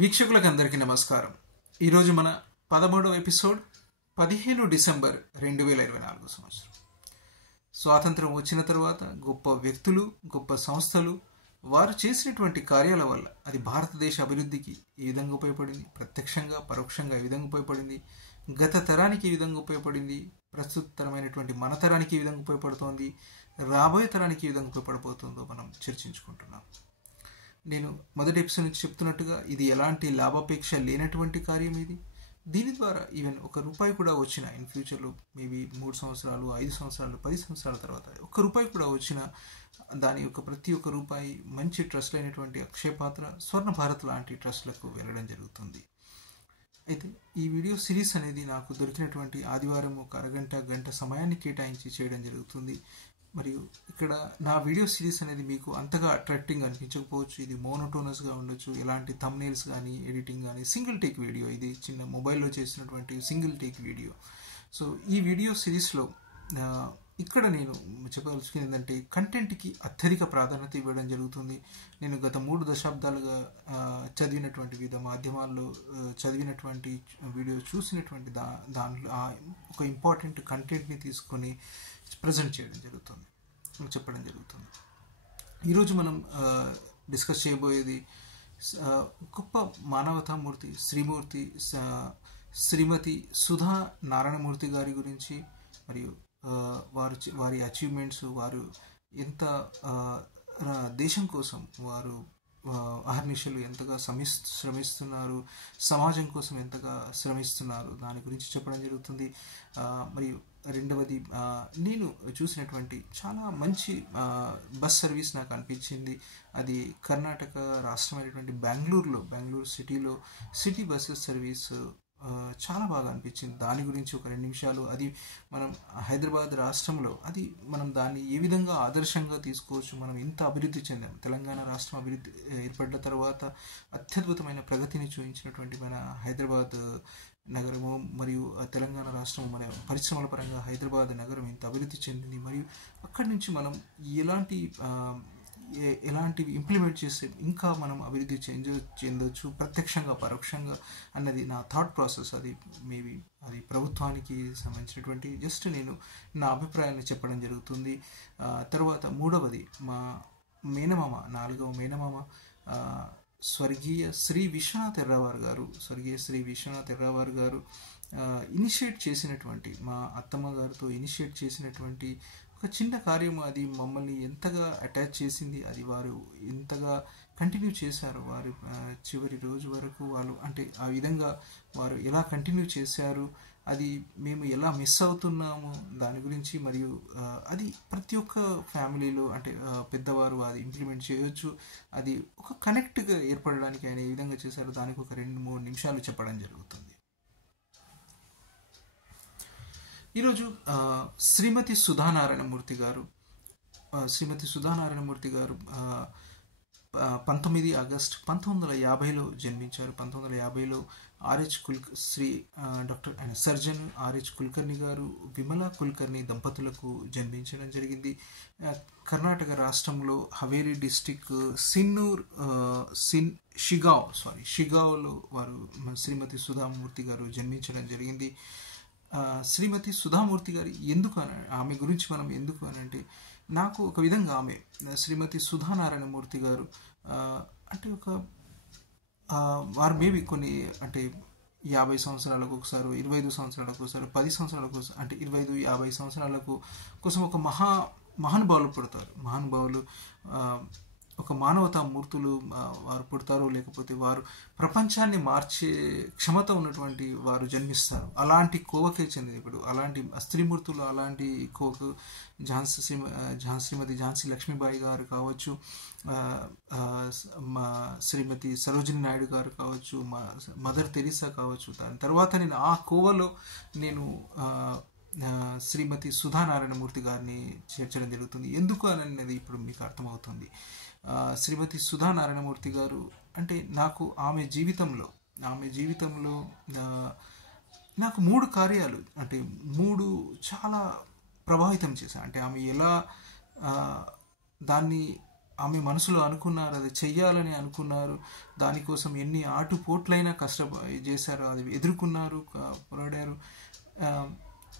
వీక్షకులకు అందరికీ నమస్కారం. ఈరోజు మన 13వ ఎపిసోడ్ 15 డిసెంబర్ 2024 సంవత్సరం. స్వాతంత్రం వచ్చిన తర్వాత గొప్ప వ్యక్తులు, గొప్ప సంస్థలు వారు చేసినటువంటి కార్యాల వల్ల అది భారతదేశ అభివృద్ధికి ఏ విధంగా ఉపయోగపడింది, ప్రత్యక్షంగా పరోక్షంగా ఏ విధంగా ఉపయోగపడింది, గత తరానికి ఏ విధంగా ఉపయోగపడింది, ప్రస్తుత తరమైనటువంటి మన తరానికి ఏ విధంగా ఉపయోగపడుతోంది, రాబోయే తరానికి ఏ విధంగా ఉపయోగపడబోతుందో మనం చర్చించుకుంటున్నాం. నేను మొదటి ఎపిసోడ్ నుంచి చెప్తున్నట్టుగా ఇది ఎలాంటి లాభాపేక్ష లేనటువంటి కార్యం. ఇది దీని ద్వారా ఈవెన్ ₹1 కూడా వచ్చిన ఇన్ ఫ్యూచర్లో మేబీ 3 సంవత్సరాలు, 5 సంవత్సరాలు, 10 సంవత్సరాల తర్వాత ₹1 కూడా వచ్చిన దాని యొక్క ప్రతి ఒక్క రూపాయి మంచి ట్రస్ట్లు అయినటువంటి అక్షయ పాత్ర, స్వర్ణ భారత్ లాంటి ట్రస్ట్లకు వెళ్ళడం జరుగుతుంది. అయితే ఈ వీడియో సిరీస్ అనేది నాకు దొరికినటువంటి ఆదివారం ఒక గంట సమయాన్ని కేటాయించి చేయడం జరుగుతుంది. మరియు ఇక్కడ నా వీడియో సిరీస్ అనేది మీకు అంతగా అట్రాక్టింగ్ అనిపించకపోవచ్చు. ఇది మోనోటోనస్గా ఉండొచ్చు. ఎలాంటి థంబ్నెయిల్స్ కానీ ఎడిటింగ్ కానీ సింగిల్ టేక్ వీడియో, ఇది చిన్న మొబైల్లో చేసినటువంటి సింగిల్ టేక్ వీడియో. సో ఈ వీడియో సిరీస్లో ఇక్కడ నేను చెప్పదలుచుకుంది ఏంటంటే కంటెంట్కి అత్యధిక ప్రాధాన్యత ఇవ్వడం జరుగుతుంది. నేను గత 3 దశాబ్దాలుగా చదివినటువంటి వివిధ మాధ్యమాల్లో చదివినటువంటి వీడియో చూసినటువంటి దాంట్లో ఒక ఇంపార్టెంట్ కంటెంట్ని తీసుకొని ప్రజెంట్ చేయడం జరుగుతుంది, చెప్పడం జరుగుతుంది. ఈరోజు మనం డిస్కస్ చేయబోయేది గొప్ప మానవతామూర్తి శ్రీమతి సుధా నారాయణమూర్తి గారి గురించి, మరియు వారి అచీవ్మెంట్స్, వారు ఎంత దేశం కోసం వారు అహర్నిశలు ఎంతగా శ్రమిస్తున్నారు, సమాజం కోసం ఎంతగా శ్రమిస్తున్నారు, దాని గురించి చెప్పడం జరుగుతుంది. మరియు రెండవది, నేను చూసినటువంటి చాలా మంచి బస్ సర్వీస్ నాకు అనిపించింది. అది కర్ణాటక రాష్ట్రమైనటువంటి బెంగళూరు సిటీలో సిటీ బస్సెస్ సర్వీస్ చాలా బాగా అనిపించింది. దాని గురించి ఒక 2 నిమిషాలు, అది మనం హైదరాబాద్ రాష్ట్రంలో అది మనం దాన్ని ఏ విధంగా ఆదర్శంగా తీసుకోవచ్చు. మనం ఎంత అభివృద్ధి చెందాం, తెలంగాణ రాష్ట్రం అభివృద్ధి ఏర్పడ్డ తర్వాత అత్యద్భుతమైన ప్రగతిని చూపించినటువంటి మన హైదరాబాద్ నగరము, మరియు తెలంగాణ రాష్ట్రం మన పరిశ్రమల పరంగా హైదరాబాద్ నగరం ఎంత అభివృద్ధి చెందింది, మరియు అక్కడి నుంచి మనం ఎలాంటివి ఇంప్లిమెంట్ చేస్తే ఇంకా మనం అభివృద్ధి చెందవచ్చు ప్రత్యక్షంగా పరోక్షంగా అన్నది నా థాట్ ప్రాసెస్. అది మేబీ అది ప్రభుత్వానికి సంబంధించినటువంటి జస్ట్ నేను నా అభిప్రాయాన్ని చెప్పడం జరుగుతుంది. తర్వాత మూడవది, మా మేనమామ, 4వ మేనమామ స్వర్గీయ శ్రీ విశ్వనాథ్ ఎర్రావారు గారు ఇనిషియేట్ చేసినటువంటి, మా అత్తమ్మ గారితో ఇనిషియేట్ చేసినటువంటి ఒక చిన్న కార్యము. అది మమ్మల్ని ఎంతగా అటాచ్ చేసింది, అది వారు ఎంతగా కంటిన్యూ చేశారు, వారు చివరి రోజు వరకు వాళ్ళు అంటే ఆ విధంగా వారు ఎలా కంటిన్యూ చేశారు, అది మేము ఎలా మిస్ అవుతున్నాము దాని గురించి, మరియు అది ప్రతి ఒక్క ఫ్యామిలీలో అంటే పెద్దవారు అది ఇంప్లిమెంట్ చేయవచ్చు. అది ఒక కనెక్ట్గా ఏర్పడడానికి ఆయన ఏ విధంగా చేశారో దానికి ఒక 2-3 నిమిషాలు చెప్పడం జరుగుతుంది. ఈరోజు శ్రీమతి సుధా నారాయణమూర్తి గారు 19 ఆగస్టు 1950లో జన్మించారు. 1950లో డాక్టర్ సర్జన్ ఆర్హెచ్ కుల్కర్ణి గారు, విమలా కుల్కర్ణి దంపతులకు జన్మించడం జరిగింది. కర్ణాటక రాష్ట్రంలో హవేరీ డిస్టిక్ షిగావ్లో వారు శ్రీమతి సుధామూర్తి గారు జన్మించడం జరిగింది. శ్రీమతి సుధామూర్తి గారు ఆమె గురించి మనం ఎందుకు అని అంటే, నాకు ఒక విధంగా ఆమె శ్రీమతి సుధా నారాయణమూర్తి గారు అంటే వారు మేబీ కొన్ని అంటే 50 సంవత్సరాలకు ఒకసారి, 25 సంవత్సరాలకు ఒకసారి, 10 సంవత్సరాలకు అంటే 25-50 సంవత్సరాలకు కోసం ఒక మహానుభావులు పుడతారు. మహానుభావులు ఒక మానవతా మూర్తులు వారు పుడతారు, లేకపోతే వారు ప్రపంచాన్ని మార్చే క్షమత ఉన్నటువంటి వారు జన్మిస్తారు. అలాంటి కోవకే చెందిన ఇప్పుడు అలాంటి స్త్రీమూర్తులు, అలాంటి కోవకు శ్రీమతి ఝాన్సీ లక్ష్మీబాయి గారు కావచ్చు, శ్రీమతి సరోజిని నాయుడు గారు కావచ్చు, మదర్ తెరీసా కావచ్చు. దాని తర్వాత నేను ఆ కోవలో శ్రీమతి సుధా నారాయణమూర్తి గారిని చేర్చడం జరుగుతుంది. ఎందుకు అనేది ఇప్పుడు మీకు అర్థమవుతుంది. శ్రీమతి సుధా నారాయణమూర్తి గారు అంటే నాకు ఆమె జీవితంలో నాకు 3 కార్యాలు అంటే 3 చాలా ప్రభావితం చేశాయి. అంటే ఆమె ఎలా దాన్ని ఆమె మనసులో అనుకున్నారు, అది చెయ్యాలని అనుకున్నారు. దానికోసం ఎన్ని ఆటుపోట్లైనా చేశారు, అది ఎదుర్కొన్నారు, పోరాడారు.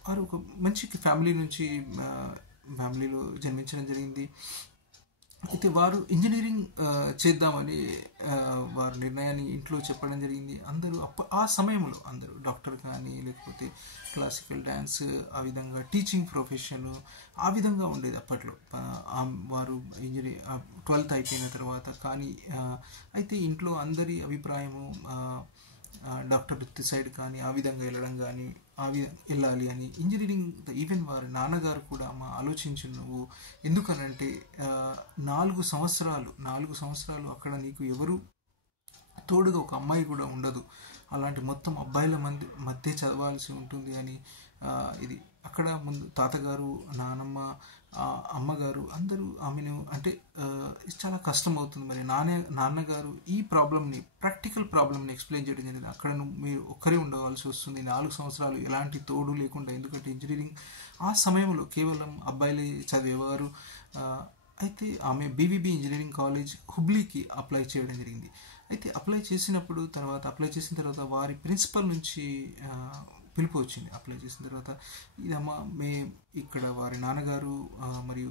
వారు ఒక మంచి ఫ్యామిలీలో జన్మించడం జరిగింది. అయితే వారు ఇంజనీరింగ్ చేద్దామని వారి నిర్ణయాన్ని ఇంట్లో చెప్పడం జరిగింది. అందరూ ఆ సమయంలో అందరూ డాక్టర్ కానీ లేకపోతే క్లాసికల్ డ్యాన్స్, ఆ విధంగా టీచింగ్ ప్రొఫెషన్ ఆ విధంగా ఉండేది అప్పట్లో. వారు 12th అయిపోయిన తర్వాత కానీ అయితే ఇంట్లో అందరి అభిప్రాయము డాక్టర్ వృత్తి సైడ్ కానీ ఆ విధంగా వెళ్ళడం కానీ వెళ్ళాలి అని. ఇంజనీరింగ్ ఈవెన్ వారి నాన్నగారు కూడా ఆలోచించి, నువ్వు ఎందుకనంటే 4 సంవత్సరాలు అక్కడ నీకు ఎవరు తోడుగా ఒక అమ్మాయి కూడా ఉండదు, అలాంటి మొత్తం అబ్బాయిల మధ్య చదవాల్సి ఉంటుంది అని. ఇది అక్కడ ముందు తాతగారు, నానమ్మ, అమ్మగారు అందరూ ఆమెను అంటే చాలా కష్టం అవుతుంది. మరి నాన్నగారు ఈ ప్రాక్టికల్ ప్రాబ్లమ్ని ఎక్స్ప్లెయిన్ చేయడం జరిగింది. అక్కడ మీరు ఒక్కరే ఉండవలసి వస్తుంది 4 సంవత్సరాలు, ఎలాంటి తోడు లేకుండా. ఎందుకంటే ఇంజనీరింగ్ ఆ సమయంలో కేవలం అబ్బాయిలే చదివేవారు. అయితే ఆమె బీవీబీ ఇంజనీరింగ్ కాలేజ్ హుబ్లీకి అప్లై చేయడం జరిగింది. అయితే అప్లై చేసిన తర్వాత వారి ప్రిన్సిపల్ నుంచి పిలుపు వచ్చింది. అప్లై చేసిన తర్వాత ఇదమ్మా ఇక్కడ వారి నాన్నగారు మరియు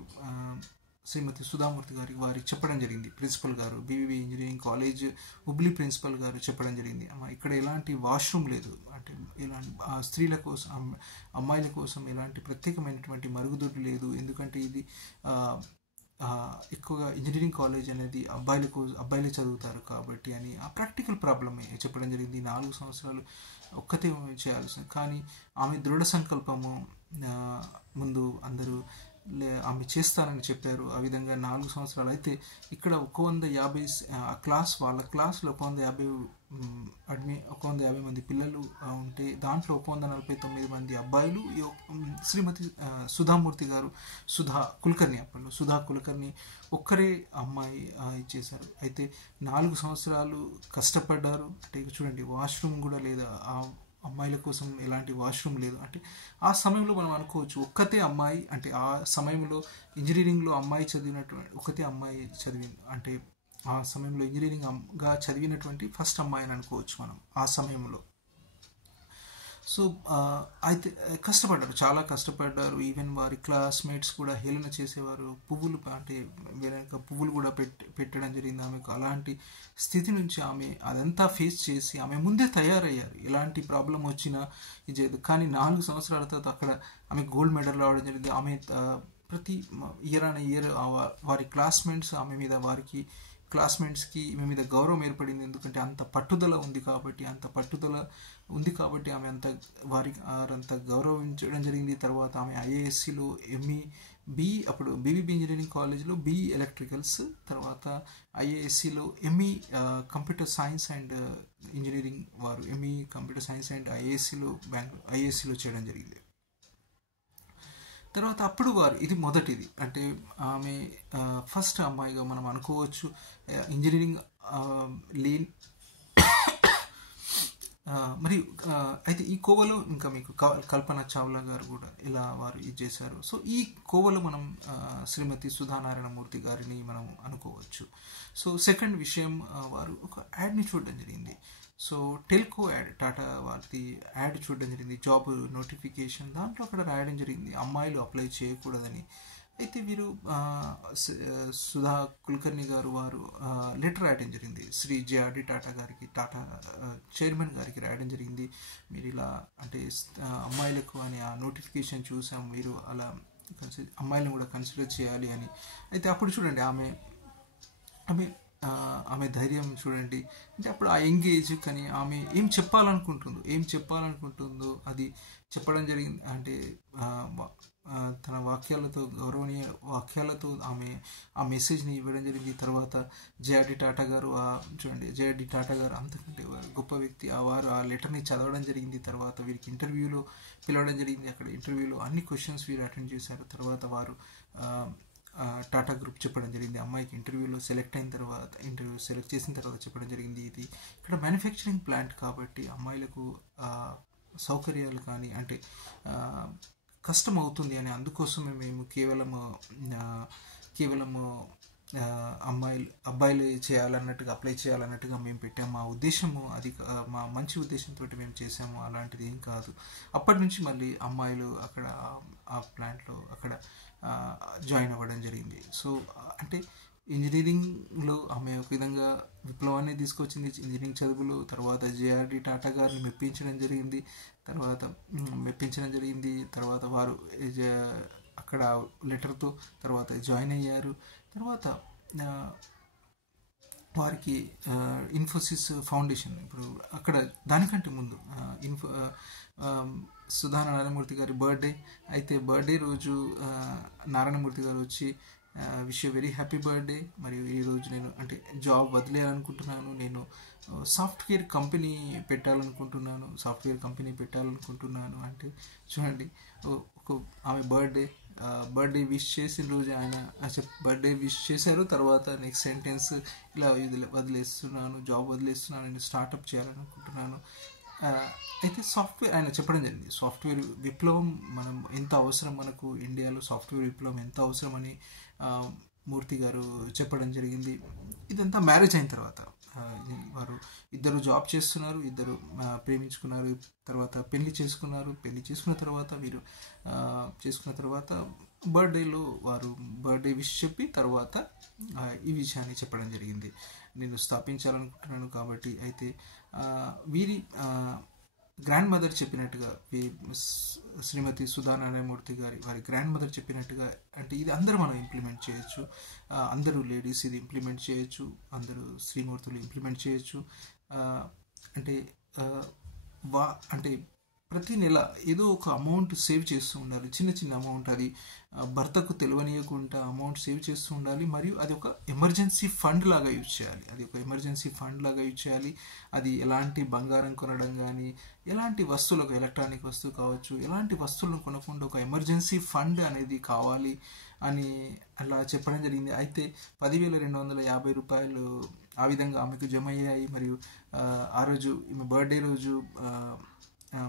శ్రీమతి సుధామూర్తి వారికి చెప్పడం జరిగింది. ప్రిన్సిపల్ గారు, BVB engineering college Hubli principal గారు చెప్పడం జరిగింది, అమ్మ ఇక్కడ ఎలాంటి వాష్రూమ్ లేదు, అంటే ఎలాంటి స్త్రీల కోసం, అమ్మాయిల కోసం ఎలాంటి ప్రత్యేకమైనటువంటి మరుగుదొడ్డి లేదు, ఎందుకంటే ఇది ఎక్కువగా ఇంజనీరింగ్ కాలేజ్ అనేది అబ్బాయిలే చదువుతారు కాబట్టి అని. ఆ ప్రాక్టికల్ ప్రాబ్లమే చెప్పడం జరిగింది. 4 సంవత్సరాలు ఒక్కతే చేయాల్సింది. కానీ ఆమె దృఢ సంకల్పము ముందు అందరూ ఆమె చేస్తానని చెప్పారు. ఆ విధంగా 4 సంవత్సరాలు. అయితే ఇక్కడ 150 వాళ్ళ క్లాస్లో 150 మంది పిల్లలు ఉంటే దాంట్లో 149 మంది అబ్బాయిలు. శ్రీమతి సుధా కులకర్ణి ఒక్కరే అమ్మాయి ఇచ్చేశారు. అయితే 4 సంవత్సరాలు కష్టపడ్డారు. అంటే చూడండి, వాష్రూమ్ కూడా లేదు, ఆ అమ్మాయిల కోసం ఎలాంటి వాష్రూమ్ లేదు. అంటే ఆ సమయంలో మనం అనుకోవచ్చు ఒక్కతే అమ్మాయి, అంటే ఆ సమయంలో ఇంజనీరింగ్లో ఒక్కతే అమ్మాయి చదివింది, అంటే ఆ సమయంలో ఇంజనీరింగ్గా చదివినటువంటి ఫస్ట్ అమ్మాయి అని అనుకోవచ్చు మనం ఆ సమయంలో. సో అయితే చాలా కష్టపడ్డారు. ఈవెన్ వారి క్లాస్మేట్స్ కూడా హేళన చేసేవారు. పువ్వులు కూడా పెట్టడం జరిగింది ఆమెకు. అలాంటి స్థితి నుంచి ఆమె అదంతా ఫేస్ చేసి ఆమె ముందే తయారయ్యారు, ఎలాంటి ప్రాబ్లం వచ్చినా ఇది. కానీ 4 సంవత్సరాల తర్వాత అక్కడ ఆమె గోల్డ్ మెడల్ రావడం జరిగింది. ఆమె ప్రతి ఇయర్ వారి క్లాస్మేట్స్కి ఈమె మీద గౌరవం ఏర్పడింది. ఎందుకంటే అంత పట్టుదల ఉంది కాబట్టి ఆమె అంత గౌరవించడం జరిగింది. తర్వాత ఆమె ఐఏఎస్సిలో అప్పుడు బీవీబీ ఇంజనీరింగ్ కాలేజ్లో BE ఎలక్ట్రికల్స్, తర్వాత ఐఏఎస్సిలో ME computer science and engineering, వారు ME కంప్యూటర్ సైన్స్ అండ్ ఐఏఎస్సిలో చేయడం జరిగింది. తర్వాత అప్పుడు ఇది మొదటిది, అంటే ఆమె ఫస్ట్ అమ్మాయిగా మనం అనుకోవచ్చు. ఇంజనీరింగ్ మరియు అయితే ఈ కోవలో ఇంకా మీకు కల్పన చావ్లా గారు కూడా ఇలా వారు ఇది చేశారు. సో ఈ కోవలో మనం శ్రీమతి సుధానారాయణమూర్తి గారిని మనం అనుకోవచ్చు. సో సెకండ్ విషయం, వారు ఒక యాడ్ని చూడడం జరిగింది. సో టెల్కో యాడ్, టాటా వారిది యాడ్ చూడడం జరిగింది, జాబ్ నోటిఫికేషన్. దాంట్లో అక్కడ రాయడం జరిగింది అమ్మాయిలు అప్లై చేయకూడదని. అయితే వీరు సుధా కులకర్ణి గారు వారు లెటర్ రాయడం జరిగింది శ్రీ JRD టాటా గారికి, టాటా చైర్మన్ గారికి రాయడం జరిగింది. మీరు ఇలా అంటే అమ్మాయిలకు అని ఆ నోటిఫికేషన్ చూసాం, మీరు అలా అమ్మాయిలను కూడా కన్సిడర్ చేయాలి అని. అయితే అప్పుడు చూడండి ఆమె ధైర్యం చూడండి. అంటే అప్పుడు ఆ ఎంగేజ్, కానీ ఆమె ఏం చెప్పాలనుకుంటుందో అది చెప్పడం జరిగింది. అంటే తన గౌరవనీయ వాక్యాలతో ఆమె ఆ మెసేజ్ని ఇవ్వడం జరిగింది. తర్వాత JRD టాటా గారు చూడండి, JRD టాటా గారు అంతకంటే గొప్ప వ్యక్తి, వారు ఆ లెటర్ని చదవడం జరిగింది. తర్వాత వీరికి ఇంటర్వ్యూలో పిలవడం జరిగింది. అక్కడ ఇంటర్వ్యూలో అన్ని క్వశ్చన్స్ వీరు అటెండ్ చేశారు. తర్వాత వారు టాటా గ్రూప్ చెప్పడం జరిగింది, అమ్మాయికి ఇంటర్వ్యూ సెలెక్ట్ చేసిన తర్వాత చెప్పడం జరిగింది. ఇది ఇక్కడ మ్యానుఫ్యాక్చరింగ్ ప్లాంట్ కాబట్టి అమ్మాయిలకు సౌకర్యాలు కానీ అంటే కష్టం అవుతుంది అని, అందుకోసమే మేము కేవలము అబ్బాయిలు చేయాలన్నట్టుగా అప్లై చేయాలన్నట్టుగా మేము పెట్టాము. మా ఉద్దేశము అది మా మంచి ఉద్దేశంతో మేము చేసాము, అలాంటిది ఏం కాదు. అప్పటి నుంచి మళ్ళీ అమ్మాయిలు అక్కడ ఆ ప్లాంట్లో అక్కడ జాయిన్ అవ్వడం జరిగింది. సో అంటే ఇంజనీరింగ్లో ఆమె ఒక విధంగా విప్లవాన్ని తీసుకొచ్చింది ఇంజనీరింగ్ చదువులు. తర్వాత జేఆర్డి టాటా గారిని మెప్పించడం జరిగింది. తర్వాత వారు అక్కడ లెటర్తో తర్వాత జాయిన్ అయ్యారు. తర్వాత వారికి ఇన్ఫోసిస్ ఫౌండేషన్, ఇప్పుడు అక్కడ దానికంటే ముందు సుధా నారాయణమూర్తి గారి బర్త్డే అయితే బర్త్డే రోజు నారాయణమూర్తి గారు వచ్చి wish you very happy birthday, మరియు ఈరోజు నేను అంటే జాబ్ వదిలేయాలనుకుంటున్నాను, నేను సాఫ్ట్వేర్ కంపెనీ పెట్టాలనుకుంటున్నాను అంటే చూడండి, ఆమె బర్త్డే విష్ చేసిన రోజు ఆయన బర్త్డే విష్ చేశారు. తర్వాత నెక్స్ట్ సెంటెన్స్ ఇలా జాబ్ వదిలేస్తున్నాను, నేను స్టార్టప్ చేయాలనుకుంటున్నాను. అయితే సాఫ్ట్వేర్ ఆయన చెప్పడం జరిగింది, సాఫ్ట్వేర్ విప్లవం ఎంత అవసరం, మనకు ఇండియాలో సాఫ్ట్వేర్ విప్లవం ఎంత అవసరమని మూర్తి గారు చెప్పడం జరిగింది. ఇదంతా మ్యారేజ్ అయిన తర్వాత వారు ఇద్దరు జాబ్ చేస్తున్నారు, ఇద్దరు ప్రేమించుకున్నారు, తర్వాత పెళ్లి చేసుకున్న తర్వాత బర్త్డేలో వారు బర్త్డే విష్ చెప్పి తర్వాత ఈ విషయాన్ని చెప్పడం జరిగింది, నేను స్థాపించాలనుకుంటున్నాను కాబట్టి. అయితే వీరి గ్రాండ్ మదర్ చెప్పినట్టుగా, శ్రీమతి సుధా నారాయణమూర్తి వారి గ్రాండ్ మదర్ చెప్పినట్టుగా, అంటే ఇది అందరూ మనం ఇంప్లిమెంట్ చేయొచ్చు, అందరూ లేడీస్ ఇది ఇంప్లిమెంట్ చేయొచ్చు, అందరూ శ్రీమూర్తులు ఇంప్లిమెంట్ చేయొచ్చు. అంటే ప్రతి నెల ఏదో ఒక అమౌంట్ సేవ్ చేస్తూ ఉండాలి, చిన్న అమౌంట్, అది భర్తకు తెలియనీయకుండా అమౌంట్ సేవ్ చేస్తూ ఉండాలి. మరియు అది ఒక ఎమర్జెన్సీ ఫండ్ లాగా యూజ్ చేయాలి. అది ఎలాంటి బంగారం కొనడం కానీ, ఎలాంటి వస్తువులకు, ఎలక్ట్రానిక్ వస్తువు కావచ్చు, ఎలాంటి వస్తువులను కొనకుండా ఒక ఎమర్జెన్సీ ఫండ్ అనేది కావాలి అని అలా చెప్పడం జరిగింది. అయితే 10,250 రూపాయలు ఆ విధంగా ఆమెకు జమ అయ్యాయి. మరియు ఆ రోజు ఈమె బర్త్డే రోజు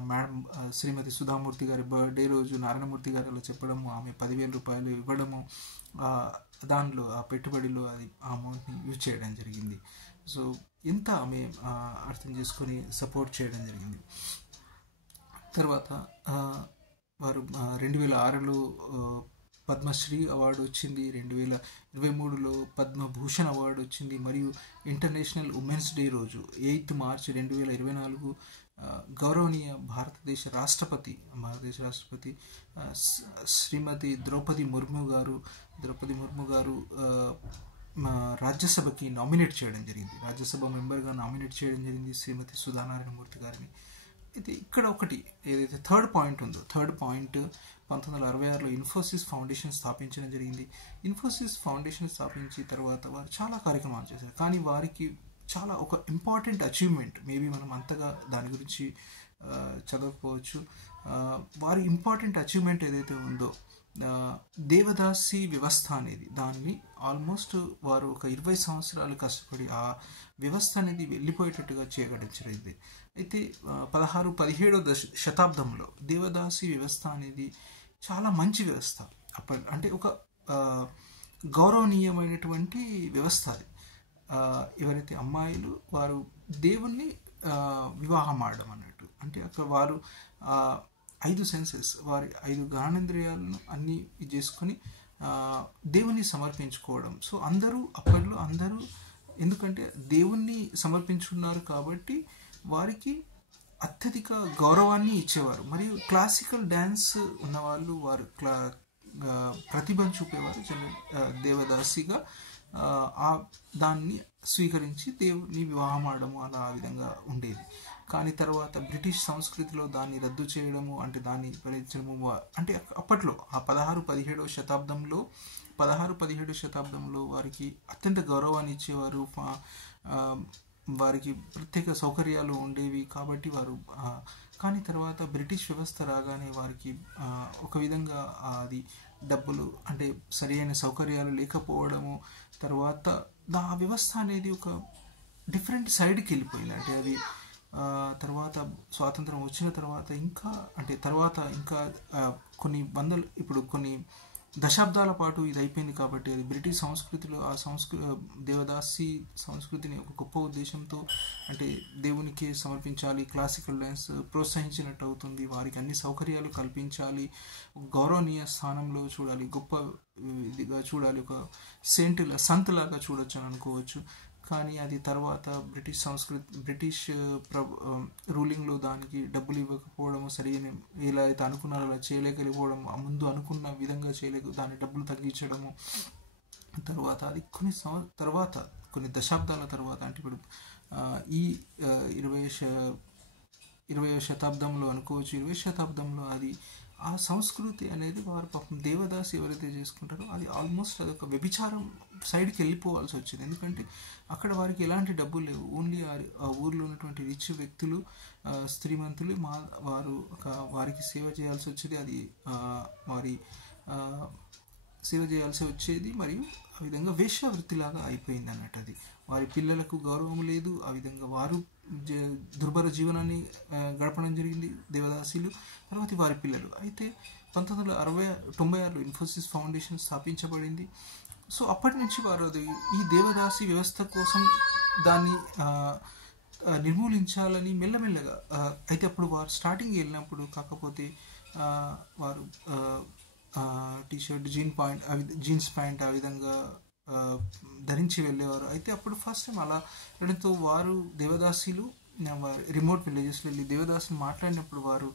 మేడం శ్రీమతి సుధామూర్తి గారి బర్త్డే రోజు నారాయణమూర్తి గారు అలా చెప్పడము, ఆమె 10,000 రూపాయలు ఇవ్వడము, దానిలో ఆ పెట్టుబడిలో అది ఆ అమౌంట్ని యూజ్ చేయడం జరిగింది. సో ఎంత ఆమె అర్థం చేసుకొని సపోర్ట్ చేయడం జరిగింది. తర్వాత వారు 2006లో పద్మశ్రీ అవార్డు వచ్చింది, 2023లో పద్మభూషణ్ అవార్డు వచ్చింది. మరియు ఇంటర్నేషనల్ ఉమెన్స్ డే రోజు 8 మార్చి 2024 గౌరవనీయ భారతదేశ రాష్ట్రపతి శ్రీమతి ద్రౌపది ముర్ము గారు రాజ్యసభకి నామినేట్ చేయడం జరిగింది, రాజ్యసభ మెంబర్గా నామినేట్ చేయడం జరిగింది శ్రీమతి సుధా నారాయణమూర్తి గారిని. అయితే ఇక్కడ ఒకటి ఏదైతే థర్డ్ పాయింట్ 1966లో ఇన్ఫోసిస్ ఫౌండేషన్ స్థాపించడం జరిగింది. ఇన్ఫోసిస్ ఫౌండేషన్ స్థాపించి తర్వాత వారు చాలా కార్యక్రమాలు చేశారు, కానీ వారికి చాలా ఒక ఇంపార్టెంట్ అచీవ్మెంట్, మేబీ మనం అంతగా దాని గురించి చదవకపోవచ్చు, వారి ఇంపార్టెంట్ అచీవ్మెంట్ ఏదైతే ఉందో దేవదాసి వ్యవస్థ అనేది, దాన్ని ఆల్మోస్ట్ వారు ఒక 20 సంవత్సరాలు కష్టపడి ఆ వ్యవస్థ అనేది వెళ్ళిపోయేటట్టుగా చేయగలిగింది. అయితే 16-17వ శతాబ్దంలో దేవదాసి వ్యవస్థ అనేది చాలా మంచి వ్యవస్థ, అంటే ఒక గౌరవనీయమైనటువంటి వ్యవస్థ అది. ఎవరైతే అమ్మాయిలు వారు దేవుణ్ణి వివాహం ఆడడం అన్నట్టు, అంటే అక్కడ వారు 5 సెన్సెస్, వారి 5 జ్ఞానేంద్రియాలను అన్నీ చేసుకొని దేవుణ్ణి సమర్పించుకోవడం. సో అప్పట్లో అందరూ ఎందుకంటే దేవుణ్ణి సమర్పించుకున్నారు కాబట్టి వారికి అత్యధిక గౌరవాన్ని ఇచ్చేవారు. మరియు క్లాసికల్ డ్యాన్స్ ఉన్నవాళ్ళు వారు ప్రతిభను చూపేవారు, దేవదాసిగా దాన్ని స్వీకరించి దేవుని వివాహం ఆడము అలా ఆ విధంగా ఉండేది. కానీ తర్వాత బ్రిటిష్ సంస్కృతిలో దాన్ని రద్దు చేయడము, అంటే దాన్ని వివరించడము, అంటే అప్పట్లో ఆ 16-17వ శతాబ్దంలో వారికి అత్యంత గౌరవాన్ని ఇచ్చేవారు, వారికి ప్రత్యేక సౌకర్యాలు ఉండేవి కాబట్టి వారు. కానీ తర్వాత బ్రిటిష్ వ్యవస్థ రాగానే వారికి ఒక విధంగా అది డబ్బులు, అంటే సరైన సౌకర్యాలు లేకపోవడము, తర్వాత ఆ వ్యవస్థ అనేది ఒక డిఫరెంట్ సైడ్కి వెళ్ళిపోయింది. అంటే అది తర్వాత స్వాతంత్రం వచ్చిన తర్వాత ఇంకా కొన్ని దశాబ్దాల పాటు ఇది అయిపోయింది కాబట్టి అది బ్రిటిష్ సంస్కృతిలో ఆ దేవదాసి సంస్కృతిని ఒక గొప్ప ఉద్దేశంతో అంటే దేవునికి సమర్పించాలి, క్లాసికల్ డ్యాన్స్ ప్రోత్సహించినట్టు అవుతుంది, వారికి అన్ని సౌకర్యాలు కల్పించాలి, గౌరవనీయ స్థానంలో చూడాలి, గొప్ప ఇదిగా చూడాలి, ఒక సంతలాగా చూడొచ్చు అని అనుకోవచ్చు. కానీ అది తర్వాత బ్రిటిష్ రూలింగ్లో దానికి డబ్బులు ఇవ్వకపోవడం, సరైన ఇలా అయితే అనుకున్నారో అలా చేయలేకపోవడం, ముందు అనుకున్న విధంగా దాని డబ్బులు తగ్గించడము, తర్వాత అది కొన్ని దశాబ్దాల తర్వాత అంటే ఇప్పుడు ఈ 20వ శతాబ్దంలో అనుకోవచ్చు, 20వ శతాబ్దంలో అది ఆ సంస్కృతి అనేది వారు పాపం దేవదాసి ఎవరైతే చేసుకుంటారో అది ఆల్మోస్ట్ అదొక వ్యభిచారం సైడ్కి వెళ్ళిపోవాల్సి వచ్చింది. ఎందుకంటే అక్కడ వారికి ఎలాంటి డబ్బులు లేవు, ఓన్లీ ఆ ఊర్లో ఉన్నటువంటి రిచ్ వ్యక్తులు, శ్రీమంతులు వారికి సేవ చేయాల్సి వచ్చేది, అది వారి సేవ చేయాల్సి వచ్చేది, మరియు ఆ విధంగా వేశ్యావృత్తిలాగా అయిపోయింది అన్నట్టు. అది వారి పిల్లలకు గౌరవం లేదు, ఆ విధంగా వారు దుర్భర జీవనాన్ని గడపడం జరిగింది దేవదాసీలు, తర్వాత వారి పిల్లలు. అయితే 1996లో ఇన్ఫోసిస్ ఫౌండేషన్ స్థాపించబడింది. సో అప్పటి నుంచి వారు ఈ దేవదాసి వ్యవస్థ కోసం దాన్ని నిర్మూలించాలని మెల్లమెల్లగా అయితే అప్పుడు వారు స్టార్టింగ్ వెళ్ళినప్పుడు కాకపోతే వారు టీషర్ట్ జీన్స్ ప్యాంట్ ఆ విధంగా ధరించి వెళ్ళేవారు. అయితే అప్పుడు ఫస్ట్ టైం అలా వెళ్ళడంతో వారు దేవదాసీలు రిమోట్ విలేజెస్లో వెళ్ళి దేవదాసులు మాట్లాడినప్పుడు వారు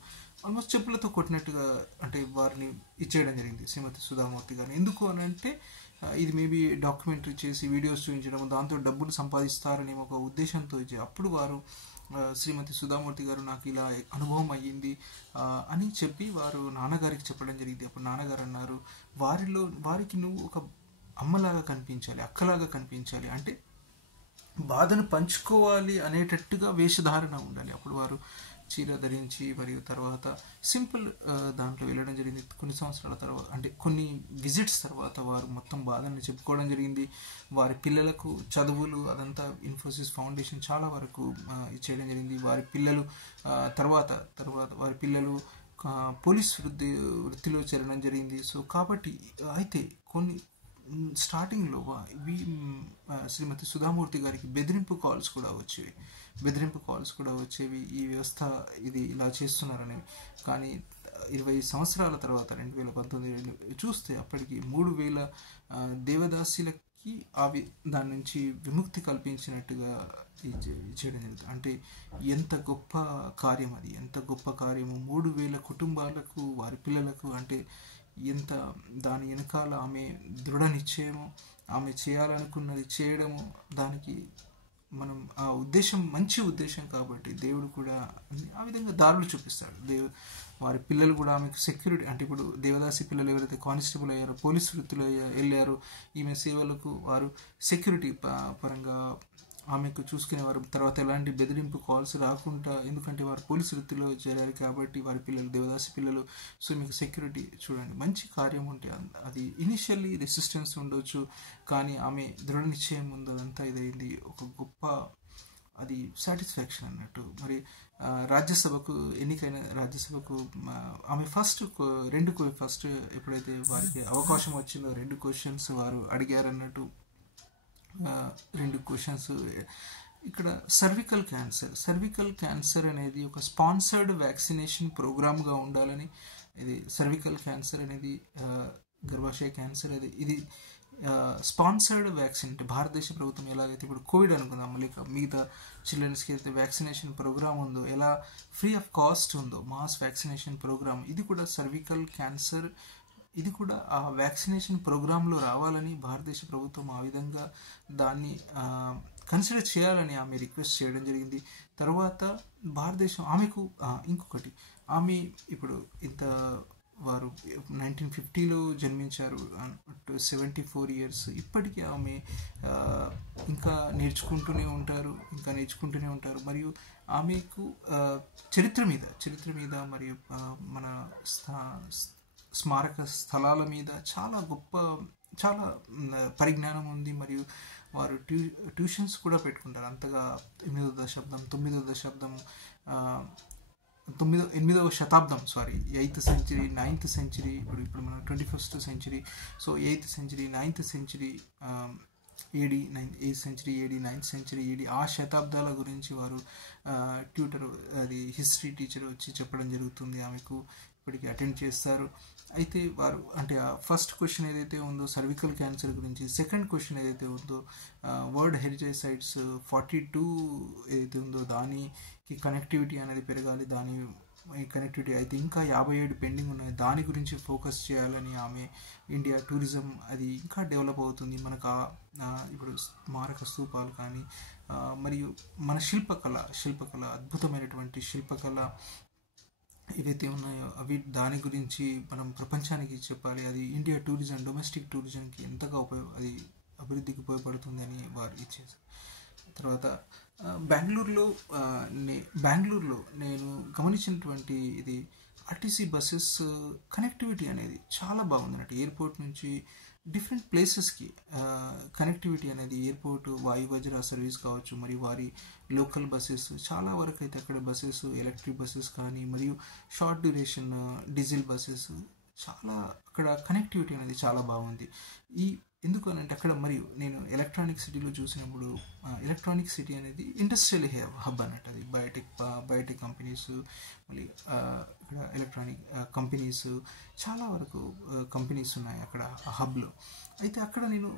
ఆల్మోస్ట్ చెప్పులతో కొట్టినట్టుగా అంటే వారిని ఇచ్చేయడం జరిగింది శ్రీమతి సుధామూర్తి గారిని. ఎందుకు అని అంటే ఇది మేబీ డాక్యుమెంటరీ చేసి వీడియోస్ చూపించడం, దాంతో డబ్బులు సంపాదిస్తారని ఒక ఉద్దేశంతో అప్పుడు వారు శ్రీమతి సుధామూర్తి గారు నాకు ఇలా అనుభవం అయ్యింది అని చెప్పి వారు నాన్నగారికి చెప్పడం జరిగింది. అప్పుడు నాన్నగారు అన్నారు, వారికి నువ్వు ఒక అమ్మలాగా కనిపించాలి, అక్కలాగా కనిపించాలి, అంటే బాధను పంచుకోవాలి అనేటట్టుగా వేషధారణ ఉండాలి. అప్పుడు వారు చీర ధరించి మరియు తర్వాత సింపుల్ దాంట్లో వెళ్ళడం జరిగింది. కొన్ని సంవత్సరాల తర్వాత అంటే కొన్ని విజిట్స్ తర్వాత వారు మొత్తం బాధని చెప్పుకోవడం జరిగింది. వారి పిల్లలకు చదువులు అదంతా ఇన్ఫోసిస్ ఫౌండేషన్ చాలా వరకు ఇచ్చేయడం జరిగింది. వారి పిల్లలు తర్వాత వారి పిల్లలు పోలీస్ వృత్తిలో చేరడం జరిగింది. సో కాబట్టి అయితే కొన్ని స్టార్టింగ్లో శ్రీమతి సుధామూర్తి గారికి బెదిరింపు కాల్స్ కూడా వచ్చేవి ఈ వ్యవస్థ ఇది ఇలా చేస్తున్నారని. కానీ 20 సంవత్సరాల తర్వాత 2019 చూస్తే అప్పటికి 3000 దేవదాసీలకి దాని నుంచి విముక్తి కల్పించినట్టుగా చేయడం జరుగుతుంది. అంటే ఎంత గొప్ప కార్యం అది, ఎంత గొప్ప కార్యము. 3000 కుటుంబాలకు వారి పిల్లలకు అంటే ఎంత దాని వెనకాల ఆమె దృఢ నిశ్చయము, ఆమె చేయాలనుకున్నది చేయడము, దానికి మనం ఆ ఉద్దేశం మంచి ఉద్దేశం కాబట్టి దేవుడు కూడా ఆ విధంగా దారులు చూపిస్తాడు. వారి పిల్లలు కూడా ఆమెకు సెక్యూరిటీ అంటే ఇప్పుడు దేవదాసి పిల్లలు ఎవరైతే కానిస్టేబుల్ అయ్యారో, పోలీస్ వృత్తిలో వెళ్ళారో, ఈమె సేవలకు వారు సెక్యూరిటీ పరంగా ఆమెకు చూసుకునేవారు. తర్వాత ఎలాంటి బెదిరింపు కాల్స్ రాకుండా, ఎందుకంటే వారు పోలీసు వృత్తిలో చేరారు కాబట్టి వారి పిల్లలు దేవదాసి పిల్లలు. సో మీకు సెక్యూరిటీ చూడండి, మంచి కార్యం ఉంటే అది ఇనిషియల్లీ రెసిస్టెన్స్ ఉండొచ్చు, కానీ ఆమె దృఢ నిశ్చయం ముందు అదంతా ఇదైంది. ఒక గొప్ప అది సాటిస్ఫాక్షన్ అన్నట్టు. మరి ఎన్నికైన రాజ్యసభకు ఆమె ఫస్ట్ ఎప్పుడైతే వారికి అవకాశం వచ్చిందో 2 క్వశ్చన్స్ వారు అడిగారన్నట్టు. 2 క్వశ్చన్స్ ఇక్కడ సర్వికల్ క్యాన్సర్ అనేది ఒక స్పాన్సర్డ్ వ్యాక్సినేషన్ ప్రోగ్రామ్గా ఉండాలని. ఇది సర్వికల్ క్యాన్సర్ అనేది గర్భాశయ క్యాన్సర్ ఇది స్పాన్సర్డ్ వ్యాక్సిన్. అంటే భారతదేశ ప్రభుత్వం ఎలాగైతే ఇప్పుడు కోవిడ్ అనుకుందాం, లేక మిగతా చిల్డ్రన్స్కి అయితే వ్యాక్సినేషన్ ప్రోగ్రామ్ ఉందో, ఎలా ఫ్రీ ఆఫ్ కాస్ట్ ఉందో మాస్ వ్యాక్సినేషన్ ప్రోగ్రామ్, ఇది కూడా సర్వికల్ క్యాన్సర్ ఇది కూడా ఆ వ్యాక్సినేషన్ ప్రోగ్రాంలో రావాలని భారతదేశ ప్రభుత్వం ఆ విధంగా దాన్ని కన్సిడర్ చేయాలని ఆమె రిక్వెస్ట్ చేయడం జరిగింది. తర్వాత భారతదేశం ఆమెకు ఇంకొకటి, ఆమె ఇప్పుడు వారు 1950లో జన్మించారు, 74 years. ఇప్పటికీ ఆమె ఇంకా నేర్చుకుంటూనే ఉంటారు. మరియు ఆమెకు చరిత్ర మీద మరియు మన స్మారక స్థలాల మీద చాలా పరిజ్ఞానం ఉంది. మరియు వారు ట్యూషన్స్ కూడా పెట్టుకుంటారు. అంతగా 8వ దశాబ్దం 9వ దశాబ్దం ఎనిమిదవ శతాబ్దం, sorry 8th century 9th century, ఇప్పుడు మన 21st century. So 8th century 9th century AD 8th century AD 9th century AD ఆ శతాబ్దాల గురించి వారు ట్యూటర్, అది హిస్టరీ టీచర్ వచ్చి చెప్పడం జరుగుతుంది. ఆమెకు ఇప్పటికి అటెండ్ చేస్తారు. అయితే వారు అంటే ఫస్ట్ క్వశ్చన్ ఏదైతే ఉందో సర్వికల్ క్యాన్సర్ గురించి, సెకండ్ క్వశ్చన్ ఏదైతే ఉందో వరల్డ్ హెరిటేజ్ సైట్స్ 42 ఏదైతే ఉందో దానికి కనెక్టివిటీ అనేది పెరగాలి, దాని కనెక్టివిటీ అయితే ఇంకా 57 పెండింగ్ ఉన్నాయి, దాని గురించి ఫోకస్ చేయాలని ఆమె ఇండియా టూరిజం అది ఇంకా డెవలప్ అవుతుంది. మనకు ఇప్పుడు స్మారక స్తూపాలు కానీ మరియు మన శిల్పకళ అద్భుతమైనటువంటి శిల్పకళ ఏవైతే ఉన్నాయో అవి దాని గురించి మనం ప్రపంచానికి చెప్పాలి. అది ఇండియా టూరిజం, డొమెస్టిక్ టూరిజంకి ఎంతగా అది అభివృద్ధికి ఉపయోగపడుతుంది అని వారు ఇచ్చేసారు. తర్వాత బెంగళూరులో నేను గమనించినటువంటి ఇది ఆర్టీసీ బస్సెస్ కనెక్టివిటీ అనేది చాలా బాగుంది అన్నట్టు. ఎయిర్పోర్ట్ నుంచి డిఫరెంట్ ప్లేసెస్కి కనెక్టివిటీ అనేది ఎయిర్పోర్ట్ వాయువజ్ర సర్వీస్ కావచ్చు, మరియు వారి లోకల్ బస్సెస్ చాలా వరకు అయితే అక్కడ బస్సెస్ ఎలక్ట్రిక్ బస్సెస్ కానీ మరియు షార్ట్ డ్యూరేషన్ డీజిల్ బస్సెస్ చాలా అక్కడ కనెక్టివిటీ అనేది చాలా బాగుంది. ఎందుకు అని అంటే అక్కడ మరియు నేను ఎలక్ట్రానిక్ సిటీలో చూసినప్పుడు ఎలక్ట్రానిక్ సిటీ అనేది ఇండస్ట్రియల్ హబ్ అన్నట్టు. అది బయోటెక్ కంపెనీస్, మళ్ళీ ఇక్కడ ఎలక్ట్రానిక్ కంపెనీస్ చాలా వరకు కంపెనీస్ ఉన్నాయి అక్కడ ఆ హబ్లో. అయితే అక్కడ నేను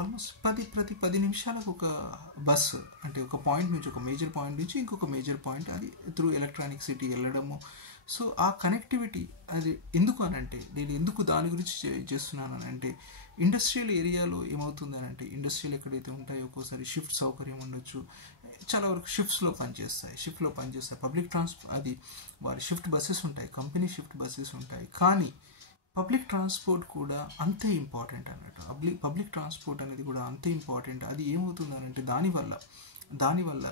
ఆల్మోస్ట్ ప్రతి 10 నిమిషాలకు ఒక బస్సు అంటే ఒక పాయింట్ నుంచి, ఒక మేజర్ పాయింట్ నుంచి ఇంకొక మేజర్ పాయింట్ అది త్రూ ఎలక్ట్రానిక్ సిటీ వెళ్ళడము. సో ఆ కనెక్టివిటీ అది ఎందుకు అనంటే నేను ఎందుకు దాని గురించి చేస్తున్నాను అని అంటే ఇండస్ట్రియల్ ఏరియాలో ఏమవుతుందని అంటే ఇండస్ట్రియల్ ఎక్కడైతే ఉంటాయో ఒక్కోసారి షిఫ్ట్ సౌకర్యం ఉండొచ్చు, చాలా వరకు షిఫ్ట్లో పనిచేస్తాయి. పబ్లిక్ అది వారి షిఫ్ట్ బస్సెస్ ఉంటాయి, కంపెనీ షిఫ్ట్ బస్సెస్ ఉంటాయి, కానీ పబ్లిక్ ట్రాన్స్పోర్ట్ కూడా అంతే ఇంపార్టెంట్ అన్నట్టు. పబ్లిక్ ట్రాన్స్పోర్ట్ అనేది కూడా అంతే ఇంపార్టెంట్. అది ఏమవుతుంది అంటే దానివల్ల